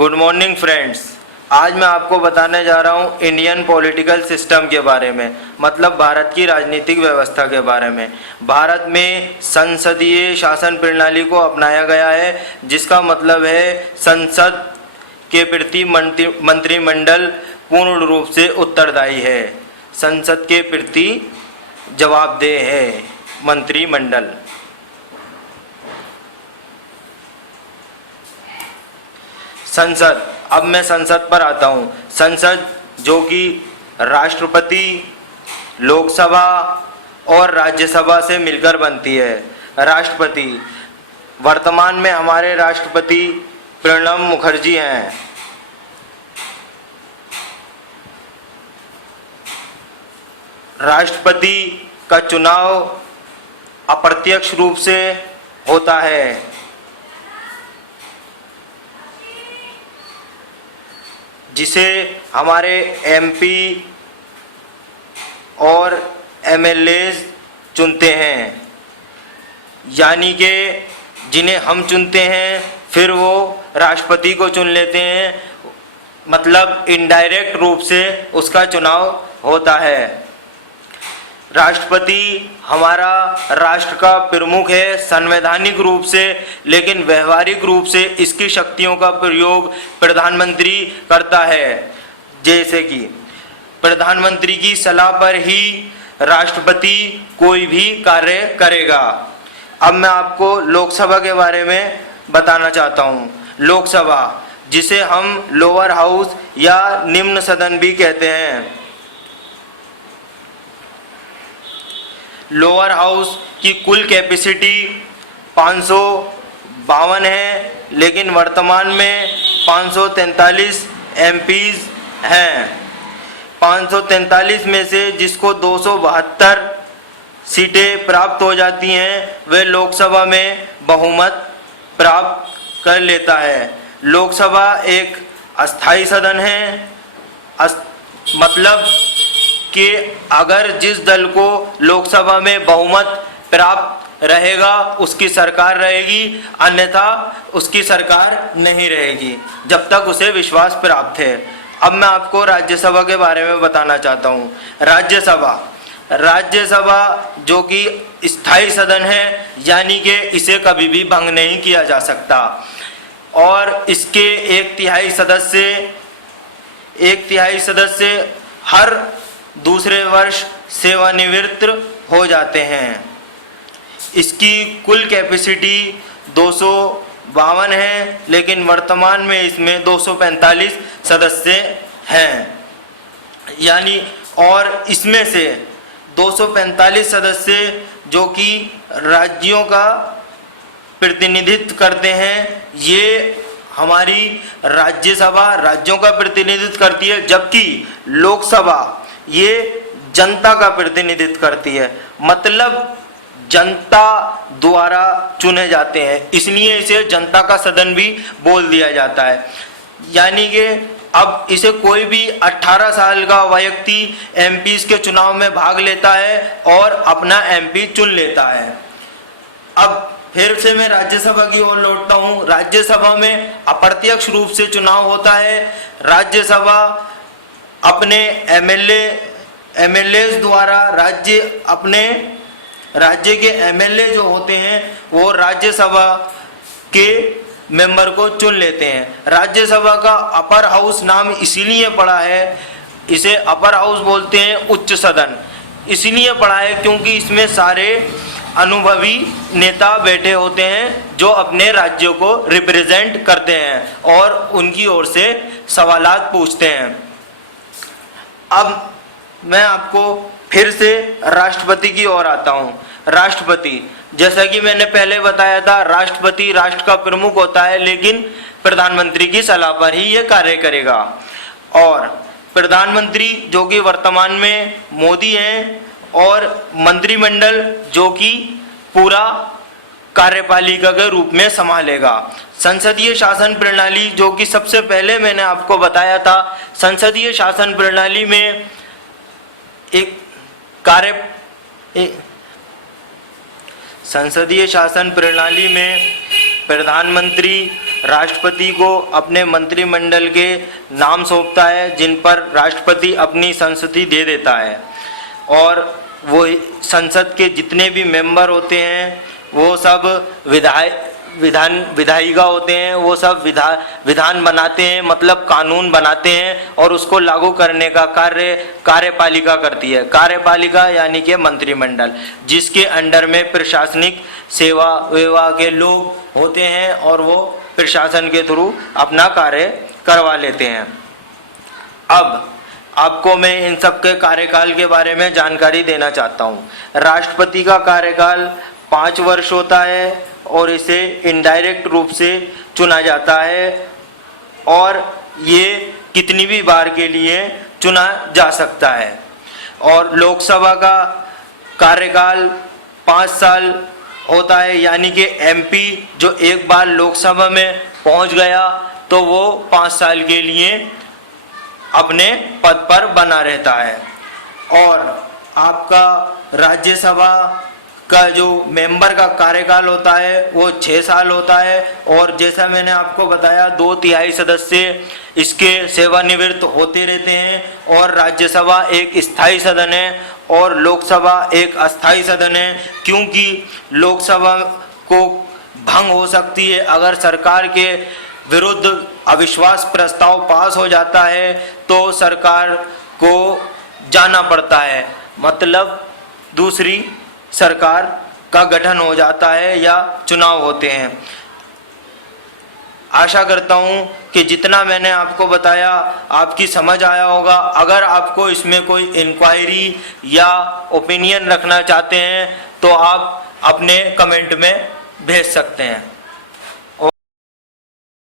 Good morning friends. आज मैं आपको बताने जा रहा हूँ इंडियन पॉलिटिकल सिस्टम के बारे में, मतलब भारत की राजनीतिक व्यवस्था के बारे में। भारत में संसदीय शासन प्रणाली को अपनाया गया है, जिसका मतलब है संसद के प्रति मंत्रिमंडल पूर्ण रूप से उत्तरदायी है। संसद के प्रति जवाबदेह है मंत्रिमंडल। संसद, अब मैं संसद पर आता हूँ। संसद जो कि राष्ट्रपति, लोकसभा और राज्यसभा से मिलकर बनती है। राष्ट्रपति, वर्तमान में हमारे राष्ट्रपति प्रणब मुखर्जी हैं। राष्ट्रपति का चुनाव अप्रत्यक्ष रूप से होता है। जिसे हमारे एमपी और एमएलए चुनते हैं, यानी कि जिन्हें हम चुनते हैं फिर वो राष्ट्रपति को चुन लेते हैं, मतलब इनडायरेक्ट रूप से उसका चुनाव होता है। राष्ट्रपति हमारा राष्ट्र का प्रमुख है संवैधानिक रूप से, लेकिन व्यवहारिक रूप से इसकी शक्तियों का प्रयोग प्रधानमंत्री करता है। जैसे कि प्रधानमंत्री की सलाह पर ही राष्ट्रपति कोई भी कार्य करेगा। अब मैं आपको लोकसभा के बारे में बताना चाहता हूँ। लोकसभा, जिसे हम लोअर हाउस या निम्न सदन भी कहते हैं। लोअर हाउस की कुल कैपेसिटी 552 है, लेकिन वर्तमान में 543 एमपीज हैं। 543 में से जिसको 272 सीटें प्राप्त हो जाती हैं, वे लोकसभा में बहुमत प्राप्त कर लेता है। लोकसभा एक अस्थायी सदन है, मतलब कि अगर जिस दल को लोकसभा में बहुमत प्राप्त रहेगा उसकी सरकार रहेगी, अन्यथा उसकी सरकार नहीं रहेगी जब तक उसे विश्वास प्राप्त है। अब मैं आपको राज्यसभा के बारे में बताना चाहता हूँ। राज्यसभा जो कि स्थायी सदन है, यानी कि इसे कभी भी भंग नहीं किया जा सकता, और इसके एक तिहाई सदस्य हर दूसरे वर्ष सेवानिवृत्त हो जाते हैं। इसकी कुल कैपेसिटी 252 है, लेकिन वर्तमान में इसमें 245 सदस्य हैं, यानी, और इसमें से 245 सदस्य जो कि राज्यों का प्रतिनिधित्व करते हैं, ये हमारी राज्यसभा राज्यों का प्रतिनिधित्व करती है, जबकि लोकसभा ये जनता का प्रतिनिधित्व करती है, मतलब जनता द्वारा चुने जाते हैं, इसलिए इसे जनता का सदन भी बोल दिया जाता है। यानी कि अब इसे कोई भी 18 साल का व्यक्ति एमपीज के चुनाव में भाग लेता है और अपना एमपी चुन लेता है। अब फिर से मैं राज्यसभा की ओर लौटता हूँ। राज्यसभा में अप्रत्यक्ष रूप से चुनाव होता है। राज्यसभा अपने एमएलए द्वारा अपने राज्य के एमएलए जो होते हैं वो राज्यसभा के मेंबर को चुन लेते हैं। राज्यसभा का अपर हाउस नाम इसीलिए पड़ा है, इसे अपर हाउस बोलते हैं, उच्च सदन इसीलिए पड़ा है क्योंकि इसमें सारे अनुभवी नेता बैठे होते हैं जो अपने राज्यों को रिप्रेजेंट करते हैं और उनकी ओर से सवालात पूछते हैं। अब मैं आपको फिर से राष्ट्रपति की ओर आता हूँ। राष्ट्रपति, जैसा कि मैंने पहले बताया था, राष्ट्रपति राष्ट्र का प्रमुख होता है, लेकिन प्रधानमंत्री की सलाह पर ही ये कार्य करेगा। और प्रधानमंत्री जो कि वर्तमान में मोदी हैं, और मंत्रिमंडल जो कि पूरा कार्यपालिका के रूप में संभालेगा। संसदीय शासन प्रणाली जो कि सबसे पहले मैंने आपको बताया था, संसदीय शासन प्रणाली में संसदीय शासन प्रणाली में प्रधानमंत्री राष्ट्रपति को अपने मंत्रिमंडल के नाम सौंपता है, जिन पर राष्ट्रपति अपनी संस्तुति दे देता है, और वो संसद के जितने भी मेंबर होते हैं वो सब विधायिका होते हैं, वो सब विधान बनाते हैं, मतलब कानून बनाते हैं, और उसको लागू करने का कार्य कार्यपालिका करती है। कार्यपालिका यानी कि मंत्रिमंडल, जिसके अंडर में प्रशासनिक सेवा विभाग के लोग होते हैं और वो प्रशासन के थ्रू अपना कार्य करवा लेते हैं। अब आपको मैं इन सब के कार्यकाल के बारे में जानकारी देना चाहता हूँ। राष्ट्रपति का कार्यकाल 5 वर्ष होता है और इसे इनडायरेक्ट रूप से चुना जाता है, और ये कितनी भी बार के लिए चुना जा सकता है। और लोकसभा का कार्यकाल 5 साल होता है, यानी कि एमपी जो एक बार लोकसभा में पहुंच गया तो वो 5 साल के लिए अपने पद पर बना रहता है। और आपका राज्यसभा का जो मेंबर का कार्यकाल होता है वो 6 साल होता है, और जैसा मैंने आपको बताया 2/3 सदस्य इसके सेवानिवृत्त होते रहते हैं, और राज्यसभा एक स्थायी सदन है और लोकसभा एक अस्थायी सदन है, क्योंकि लोकसभा को भंग हो सकती है अगर सरकार के विरुद्ध अविश्वास प्रस्ताव पास हो जाता है तो सरकार को जाना पड़ता है, मतलब दूसरी सरकार का गठन हो जाता है या चुनाव होते हैं। आशा करता हूं कि जितना मैंने आपको बताया आपकी समझ आया होगा। अगर आपको इसमें कोई इंक्वायरी या ओपिनियन रखना चाहते हैं तो आप अपने कमेंट में भेज सकते हैं।